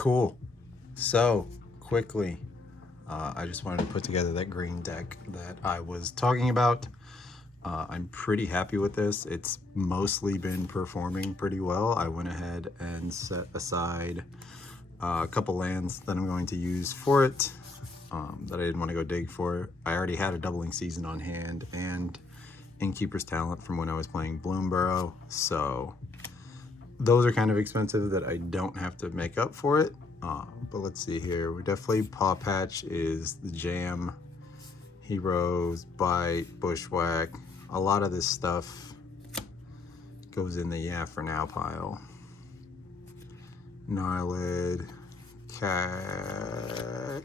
Cool. So, quickly, I just wanted to put together that green deck that I was talking about. I'm pretty happy with this. It's mostly been performing pretty well. I went ahead and set aside a couple lands that I'm going to use for it, that I didn't want to go dig for. I already had a Doubling Season on hand and Innkeeper's Talent from when I was playing Bloomburrow, so those are kind of expensive that I don't have to make up for it. But let's see here. We definitely Paw Patch is the jam. Heroes, Bite, Bushwhack. A lot of this stuff goes in the yeah for now pile. Gnarlid, Cackling,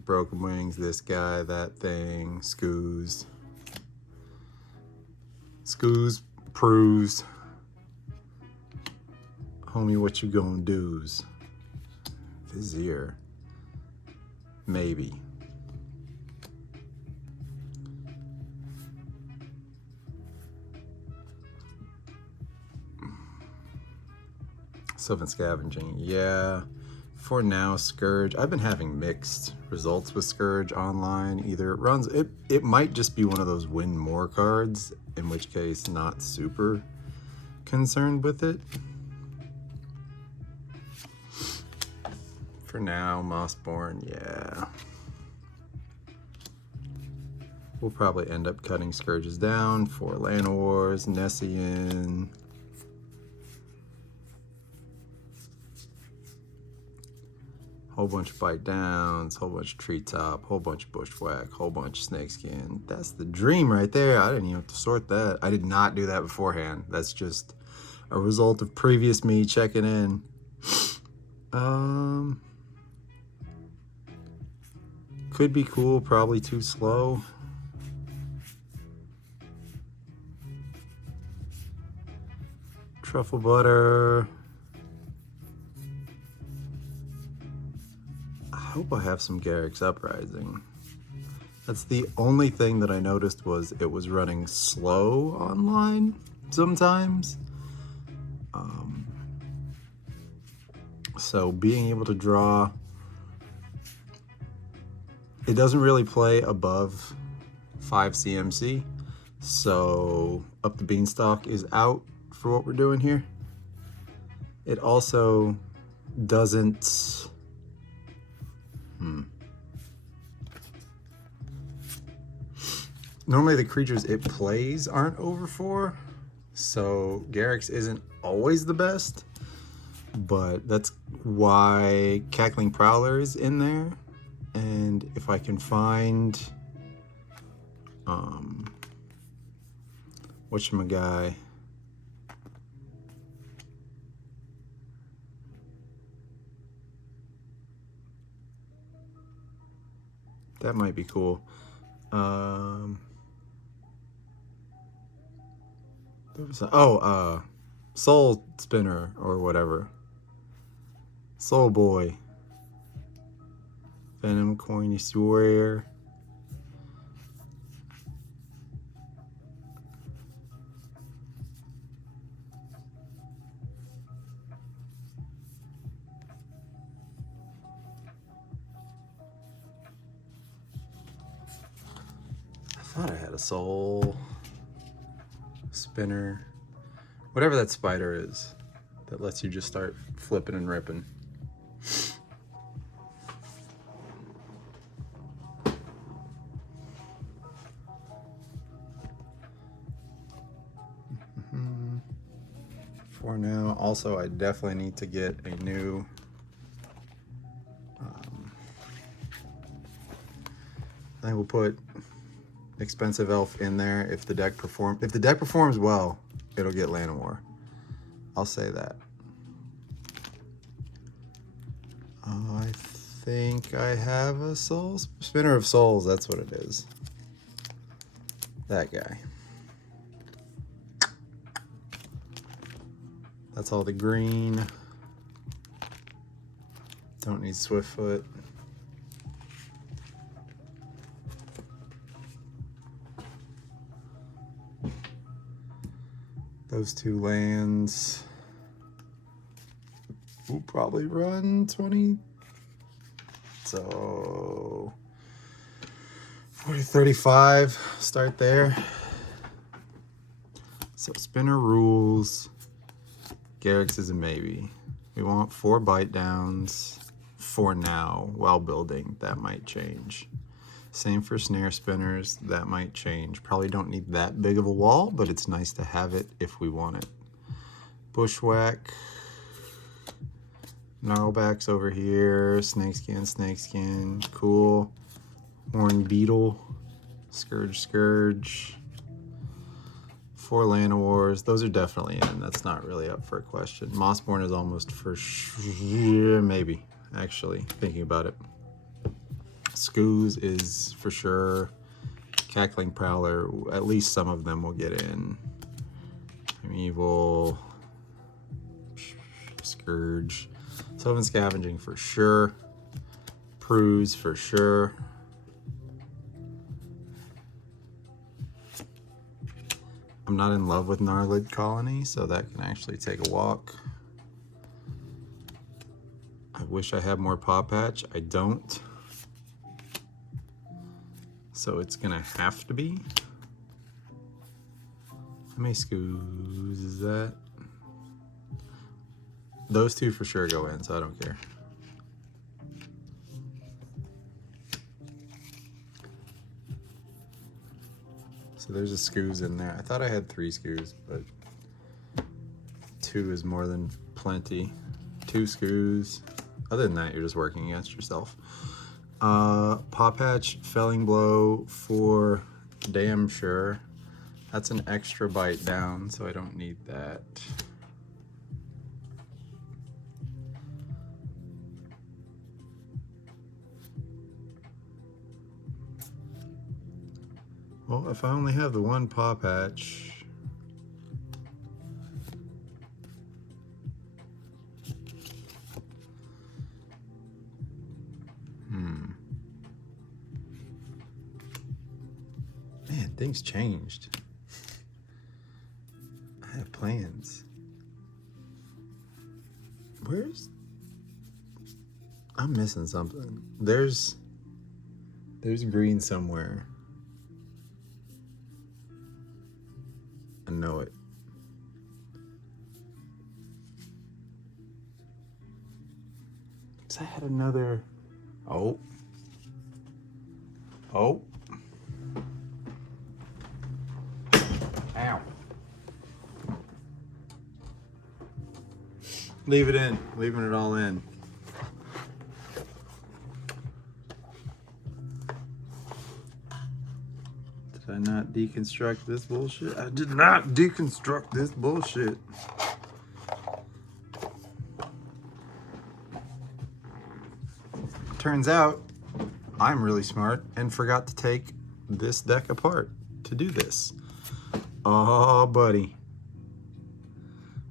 Broken Wings, this guy, that thing, Scoos, Proos. Homie, what you gonna do's? Vizier. Maybe. Sylvan Scavenging, yeah. For now, Scourge. I've been having mixed results with Scourge online. Either it runs, it might just be one of those win more cards, in which case not super concerned with it. For now, Mossborn, yeah. We'll probably end up cutting Scourges down for Llanowars, Nessian. Whole bunch of Bite Downs, whole bunch of Treetop, whole bunch of Bushwhack, whole bunch of Snakeskin. That's the dream right there. I didn't even have to sort that. I did not do that beforehand. That's just a result of previous me checking in. Could be cool, probably too slow. Truffle Butter. I hope I have some Garrick's Uprising. That's the only thing that I noticed was it was running slow online sometimes. So being able to draw, it doesn't really play above 5 CMC. So Up the Beanstalk is out for what we're doing here. It also doesn't, normally the creatures it plays aren't over 4, so Garrick's isn't always the best, but that's why Cackling Prowler is in there. And if I can find whatchamacallit, that might be cool. Soul Spinner or whatever. Soul Boy. Venom Coinous. I thought I had a Soul Spinner. Whatever that spider is that lets you just start flipping and ripping. For now, also I definitely need to get a new I think we'll put Expensive Elf in there if the deck performs well, it'll get Llanowar. I'll say that. I think I have a Spinner of Souls, that's what it is. That guy. That's all the green. Don't need Swiftfoot. Those 2 lands. We'll probably run 20. So 40, 35, start there. So spinner rules, Garrick's is a maybe. We want 4 bite downs for now while building. That might change. Same for snare spinners, that might change. Probably don't need that big of a wall, but it's nice to have it if we want it. Bushwhack, gnarlbacks over here, snakeskin, cool. Horn beetle, scourge. 4 Llanowars, those are definitely in. That's not really up for a question. Mossborn is almost for sure, maybe, actually, thinking about it. Skoos is for sure. Cackling Prowler, at least some of them will get in. Primeval, Scourge. Sylvan Scavenging for sure. Pruse for sure. I'm not in love with Gnarlid Colony, so that can actually take a walk. I wish I had more Paw Patch. I don't. So it's gonna have to be. How many Skoos is that? Those 2 for sure go in, so I don't care. So there's a Skoos in there. I thought I had 3 Skoos, but 2 is more than plenty. 2 Skoos. Other than that, you're just working against yourself. Paw Patch, Felling Blow for damn sure. That's an extra bite down, so I don't need that. Well, if I only have the 1 Paw Patch, man, things changed. I have plans. I'm missing something. There's green somewhere. I know it. Because I had another. Oh. Ow. Leave it in. Leaving it all in. Did I not deconstruct this bullshit? I did not deconstruct this bullshit. Turns out I'm really smart and forgot to take this deck apart to do this. Oh, buddy.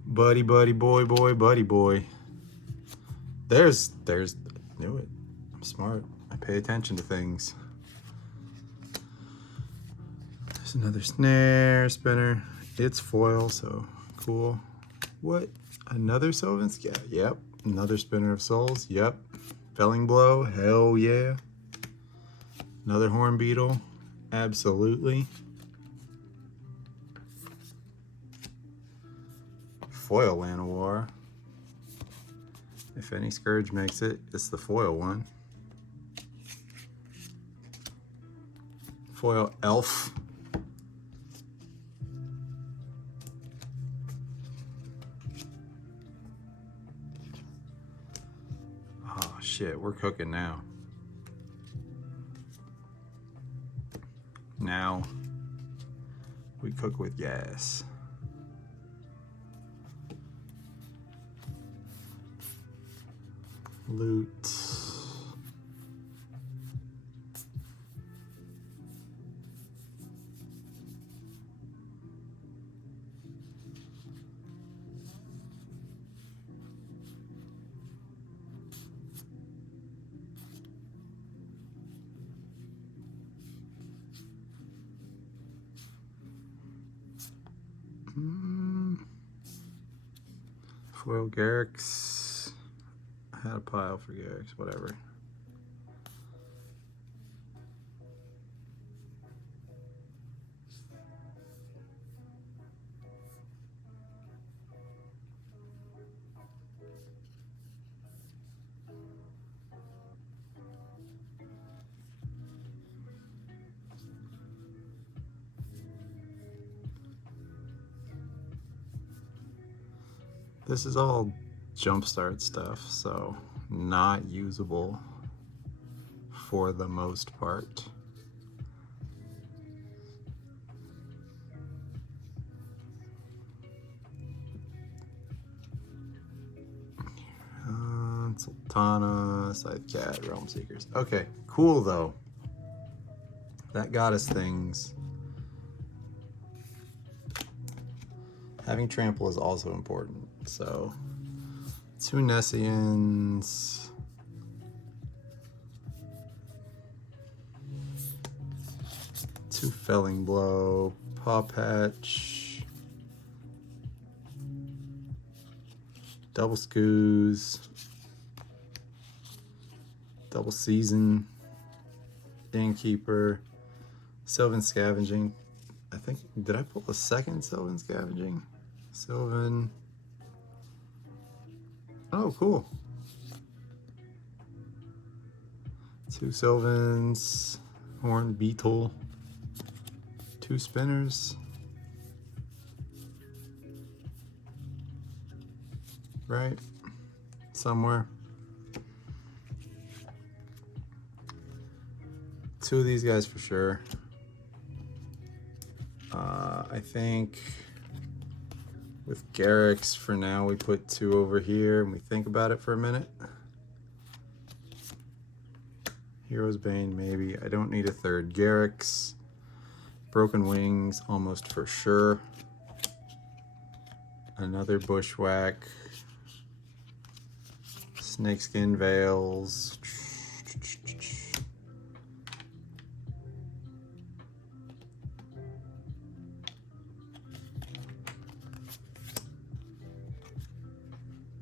Buddy, buddy, boy, buddy, boy. There's, knew it. I'm smart. I pay attention to things. There's another snare spinner. It's foil, so cool. What? Another Sylvan Scout? Yep. Another Spinner of Souls? Yep. Felling Blow? Hell yeah. Another Horn Beetle? Absolutely. Foil Llanowar. If any Scourge makes it, it's the foil one. Foil Elf. Oh shit, we're cooking now. Now we cook with gas. Loot. Foil Garrick's. I had a pile for Garrick's, whatever. This is all jumpstart stuff, so not usable for the most part. Sultana, Scythe Cat, Realm Seekers. Okay, cool though. That got us things. Having trample is also important. So 2 Nessians. 2 Felling Blow, Paw Patch, double Scoos, double Season, Innkeeper, Sylvan Scavenging. I think, did I pull a second Sylvan Scavenging? Sylvan. Oh, cool. 2 Sylvans, Horn Beetle, 2 Spinners. Right? Somewhere. 2 of these guys for sure. I think with Garrick's for now, we put 2 over here and we think about it for a minute. Hero's Bane, maybe. I don't need a 3rd Garrick's. Broken Wings, almost for sure. Another Bushwhack. Snakeskin Veils.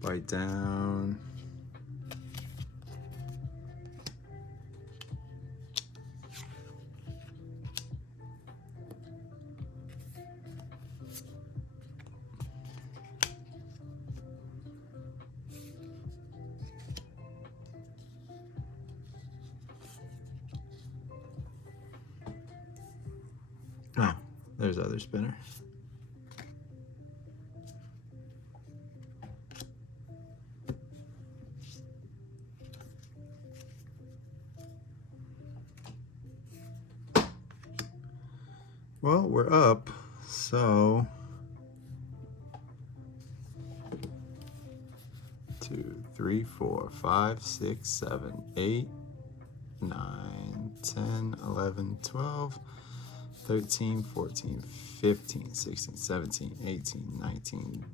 Bite Down. Oh, there's other spinner. Well, we're up, so 2, 3, 4, 5, 6, 7, 8, 9, 10, 11, 12, 13, 14, 15, 16, 17, 18, 19,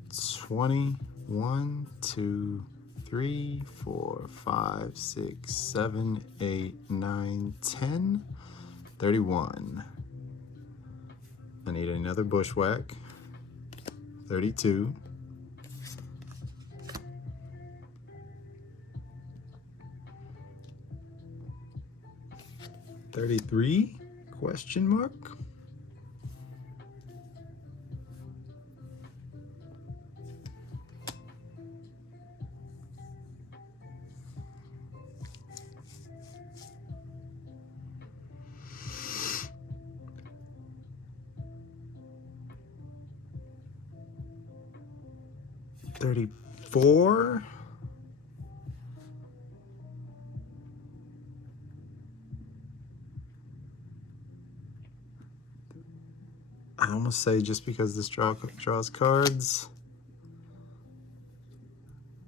20, 1, 2, 3, 4, 5, 6, 7, 8, 9, 10, 31. I need another Bushwhack. 32. $33? Question mark? $34? I almost say just because this draws cards.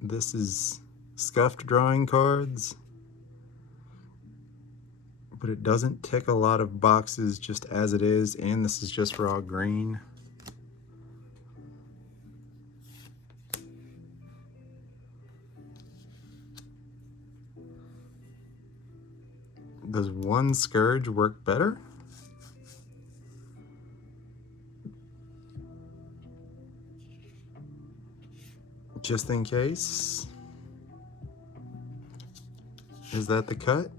This is scuffed drawing cards. But it doesn't tick a lot of boxes just as it is, and this is just raw green. Does one Scourge work better? Just in case. Is that the cut?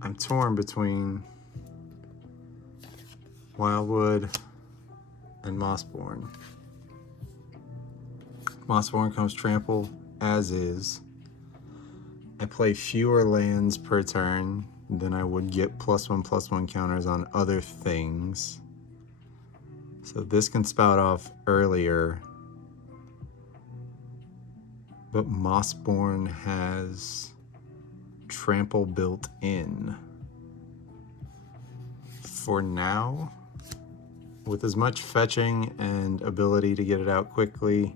I'm torn between Wildwood and Mossborn. Mossborn comes trample as is. I play fewer lands per turn than I would get +1/+1 counters on other things. So this can spout off earlier. But Mossborn has trample built in. For now, with as much fetching and ability to get it out quickly,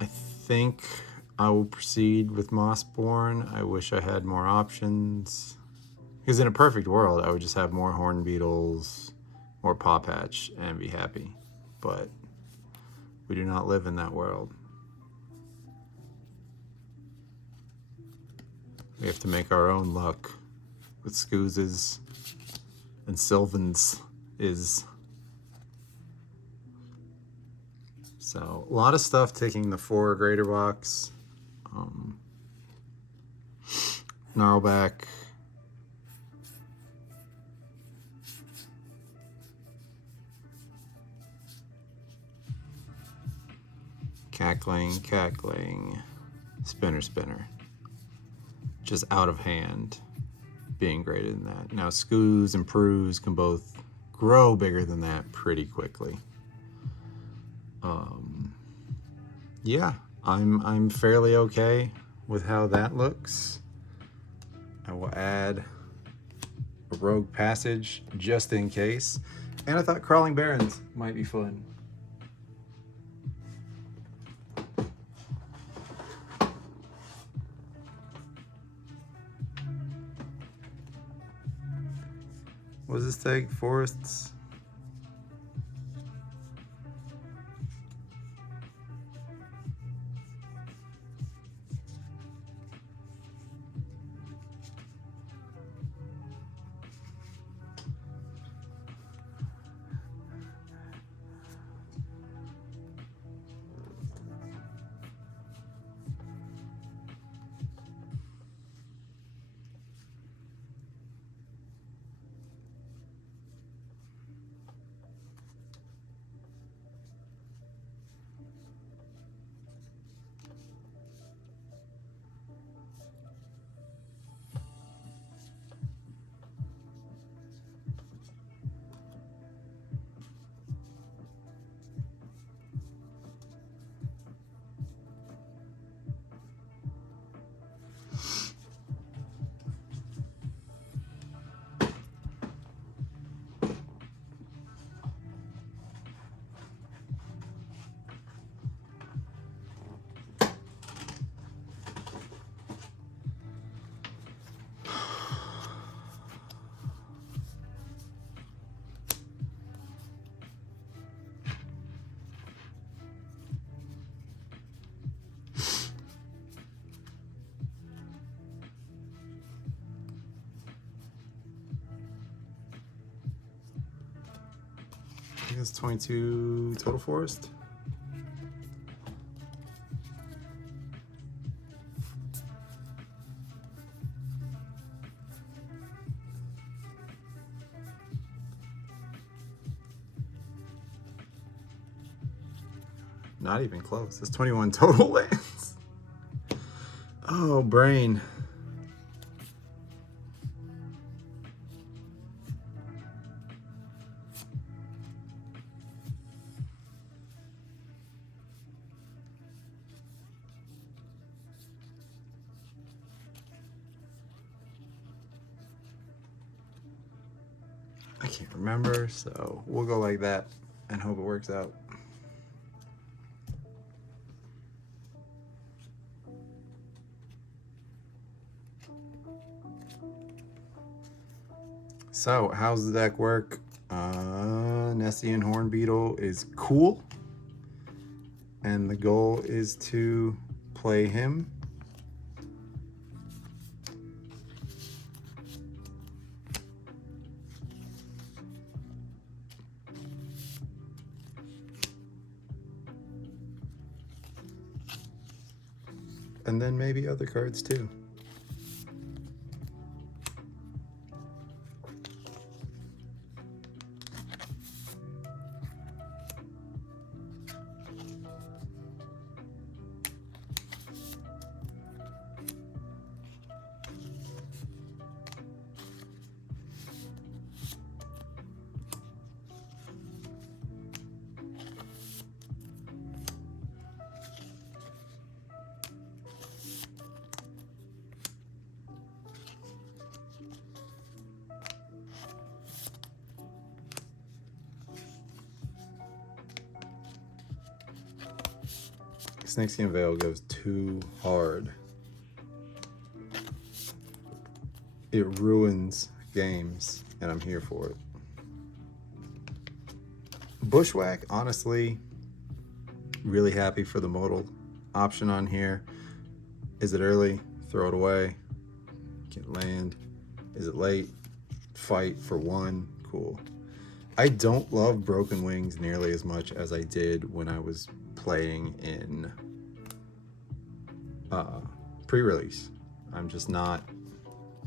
I think I will proceed with Mossborn. I wish I had more options. Because in a perfect world, I would just have more Horn Beetles, more Paw Patch, and be happy. But we do not live in that world. We have to make our own luck with Scoozes and Sylvans is. So a lot of stuff taking the 4 or greater box. Gnarlback. Cackling. Spinner. Just out of hand, being greater than that. Now Scoos and Proos can both grow bigger than that pretty quickly. Yeah, I'm fairly okay with how that looks. I will add a Rogue Passage just in case. And I thought Crawling Barrens might be fun. What does this take? Forests? I think it's 22 total forest. Not even close. It's 21 total lands. Oh, brain. I can't remember, so we'll go like that and hope it works out. So, how's the deck work? Nessian Horn Beetle is cool, and the goal is to play him. and then maybe other cards too. Snakeskin Veil goes too hard. It ruins games, and I'm here for it. Bushwhack, honestly, really happy for the modal option on here. Is it early? Throw it away. Get land. Is it late? Fight for one. Cool. I don't love Broken Wings nearly as much as I did when I was playing in pre-release. I'm just not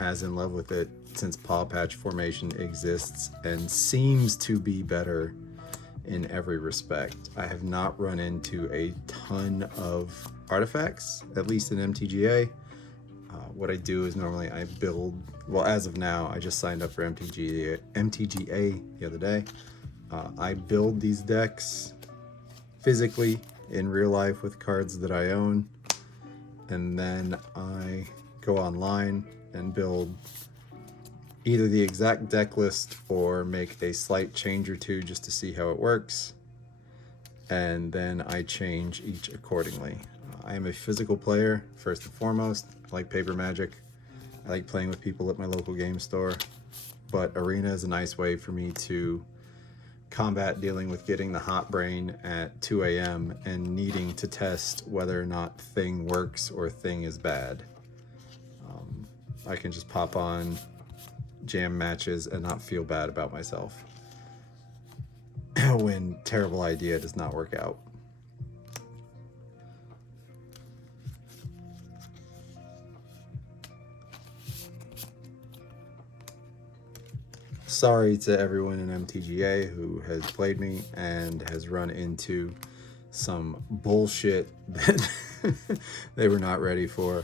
as in love with it since Paw Patch Formation exists and seems to be better in every respect. I have not run into a ton of artifacts, at least in MTGA. What I do is normally I build, well, as of now, I just signed up for MTGA the other day. I build these decks physically in real life with cards that I own, and then I go online and build either the exact deck list or make a slight change or two just to see how it works, and then I change each accordingly. I am a physical player first and foremost. I like paper Magic. I like playing with people at my local game store, but Arena is a nice way for me to combat dealing with getting the hot brain at 2 a.m. and needing to test whether or not thing works or thing is bad. I can just pop on jam matches and not feel bad about myself when terrible idea does not work out. Sorry to everyone in MTGA who has played me and has run into some bullshit that they were not ready for.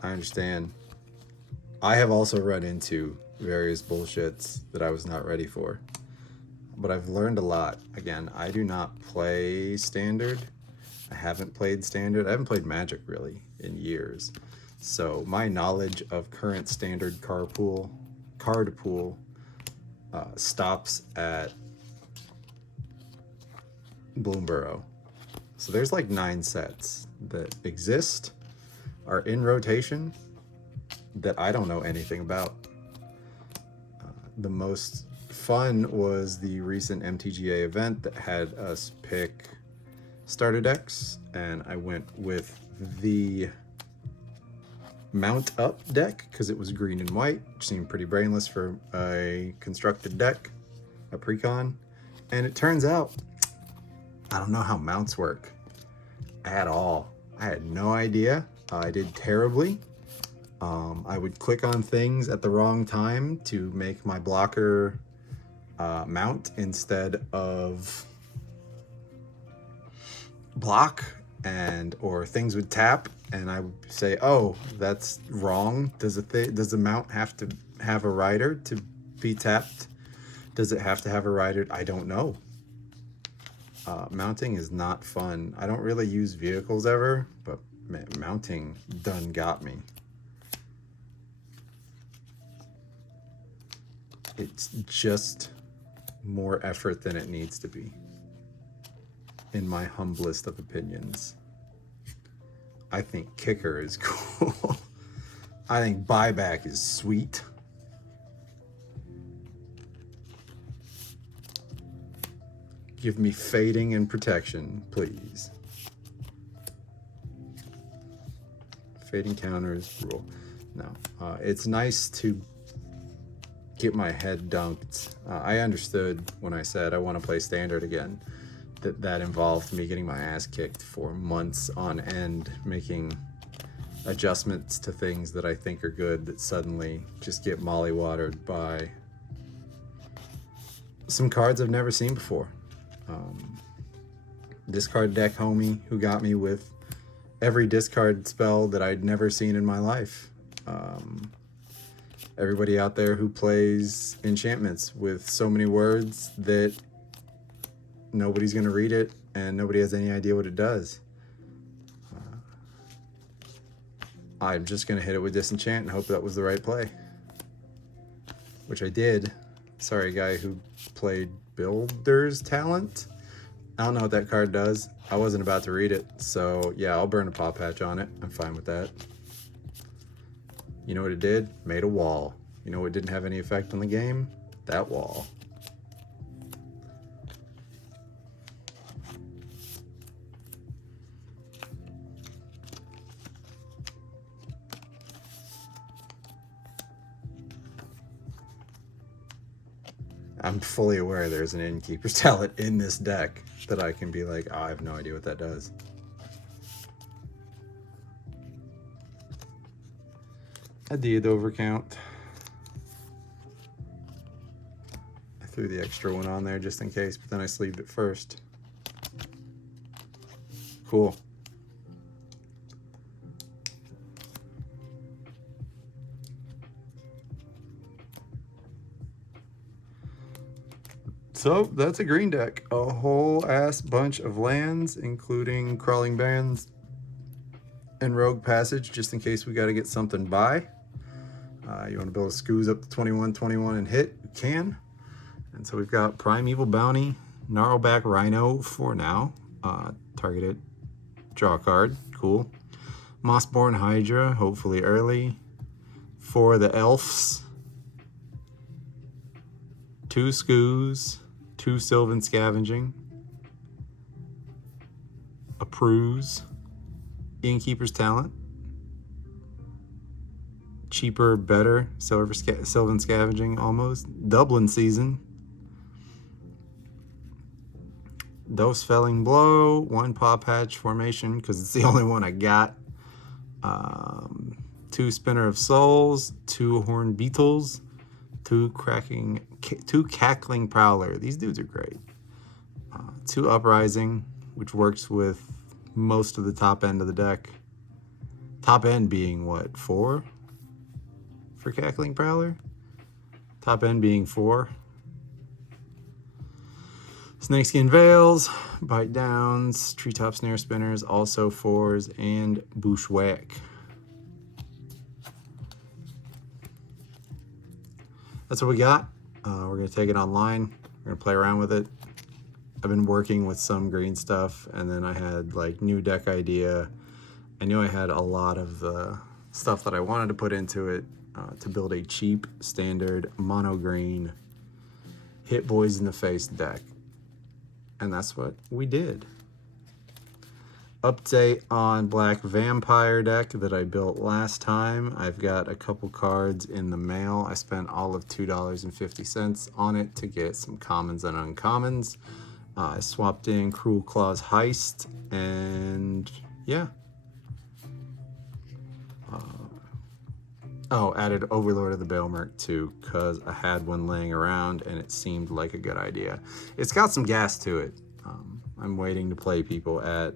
I understand. I have also run into various bullshits that I was not ready for, but I've learned a lot. Again, I do not play Standard. I haven't played Standard. I haven't played Magic really in years. So my knowledge of current Standard card pool stops at Bloomburrow. So there's like 9 sets that exist, are in rotation, that I don't know anything about. The most fun was the recent MTGA event that had us pick starter decks, and I went with the Mount Up deck because it was green and white, which seemed pretty brainless for a constructed deck, a precon. And it turns out I don't know how mounts work at all. I had no idea. I did terribly. I would click on things at the wrong time to make my blocker mount instead of block, or things would tap, and I would say, "Oh, that's wrong. Does the mount have to have a rider to be tapped? Does it have to have a rider? I don't know." Mounting is not fun. I don't really use vehicles ever, but man, mounting done got me. It's just more effort than it needs to be, in my humblest of opinions. I think kicker is cool. I think buyback is sweet. Give me fading and protection, please. Fading counters rule. No, it's nice to get my head dunked. I understood when I said I want to play Standard again. that involved me getting my ass kicked for months on end, making adjustments to things that I think are good that suddenly just get mollywatered by some cards I've never seen before. Discard deck homie who got me with every discard spell that I'd never seen in my life. Everybody out there who plays enchantments with so many words that nobody's going to read it and nobody has any idea what it does. I'm just going to hit it with disenchant and hope that was the right play, which I did. Sorry, guy who played Builder's Talent. I don't know what that card does. I wasn't about to read it, so yeah, I'll burn a paw patch on it. I'm fine with that. You know what it did? Made a wall. You know what didn't have any effect on the game? That wall. I'm fully aware there's an Innkeeper's Talent in this deck that I can be like, oh, I have no idea what that does. I did overcount. I threw the extra one on there just in case, but then I sleeved it first. Cool. So that's a green deck. A whole ass bunch of lands, including Crawling Bands and Rogue Passage, just in case we got to get something by. You want to build a Scoos up to 21/21 and hit, you can. And so we've got Primeval Bounty, Gnarlback Rhino for now. Targeted, draw a card, cool. Mossborn Hydra, hopefully early. For the Elves, 2 Scoos, 2 Sylvan Scavenging, a Pruse, Innkeeper's Talent, cheaper, better, Sylvan Scavenging almost, Dublin Season, Dose Felling Blow, 1 Paw Patch Formation, because it's the only one I got, 2 Spinner of Souls, 2 Horned Beetles, 2 Cackling Prowler. These dudes are great. 2 Uprising, which works with most of the top end of the deck. Top end being what, 4 for Cackling Prowler? Top end being 4. Snakeskin Veils, Bite Downs, Treetop Snare Spinners, also 4s, and Bushwhack. That's what we got. We're going to take it online. We're going to play around with it. I've been working with some green stuff, and then I had like new deck idea. I knew I had a lot of the stuff that I wanted to put into it to build a cheap, standard, monogreen, hit boys in the face deck. And that's what we did. Update on Black Vampire deck that I built last time. I've got a couple cards in the mail. I spent all of $2.50 on it to get some commons and uncommons. I swapped in Cruel Claw's Heist, and yeah. Added Overlord of the Bailmerk too, because I had one laying around and it seemed like a good idea. It's got some gas to it. I'm waiting to play people at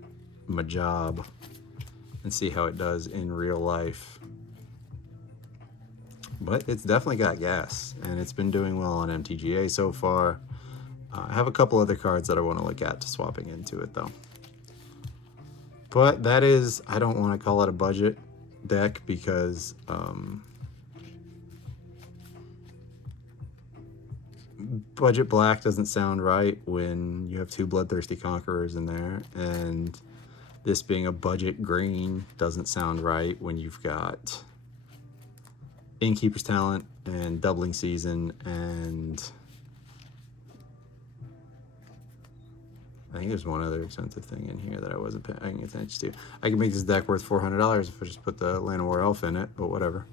my job and see how it does in real life. But it's definitely got gas, and it's been doing well on MTGA so far. I have a couple other cards that I want to look at to swapping into it though. But that is, I don't want to call it a budget deck because budget black doesn't sound right when you have 2 Bloodthirsty Conquerors in there, and this being a budget green doesn't sound right when you've got Innkeeper's Talent and Doubling Season, and I think there's one other expensive thing in here that I wasn't paying attention to. I can make this deck worth $400 if I just put the Land of War Elf in it, but whatever.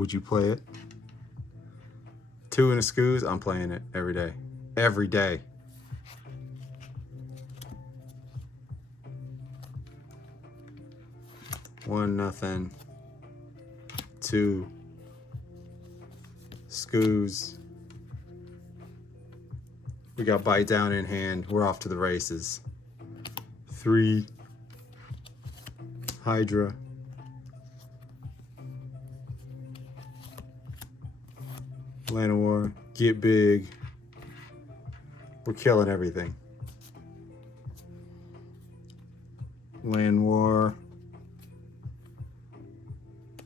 Would you play it? 2 in a scoos, I'm playing it every day. Every day. One nothing. 2 scoos. We got bite down in hand. We're off to the races. 3 Hydra. Llanowar, get big. We're killing everything. Land War.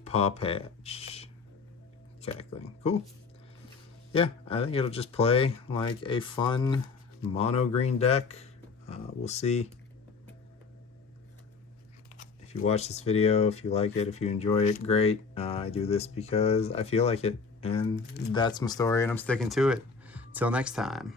Paw Patch. Cackling. Cool. Yeah, I think it'll just play like a fun mono green deck. We'll see. If you watch this video, if you like it, if you enjoy it, great. I do this because I feel like it. And that's my story, and I'm sticking to it. Till next time.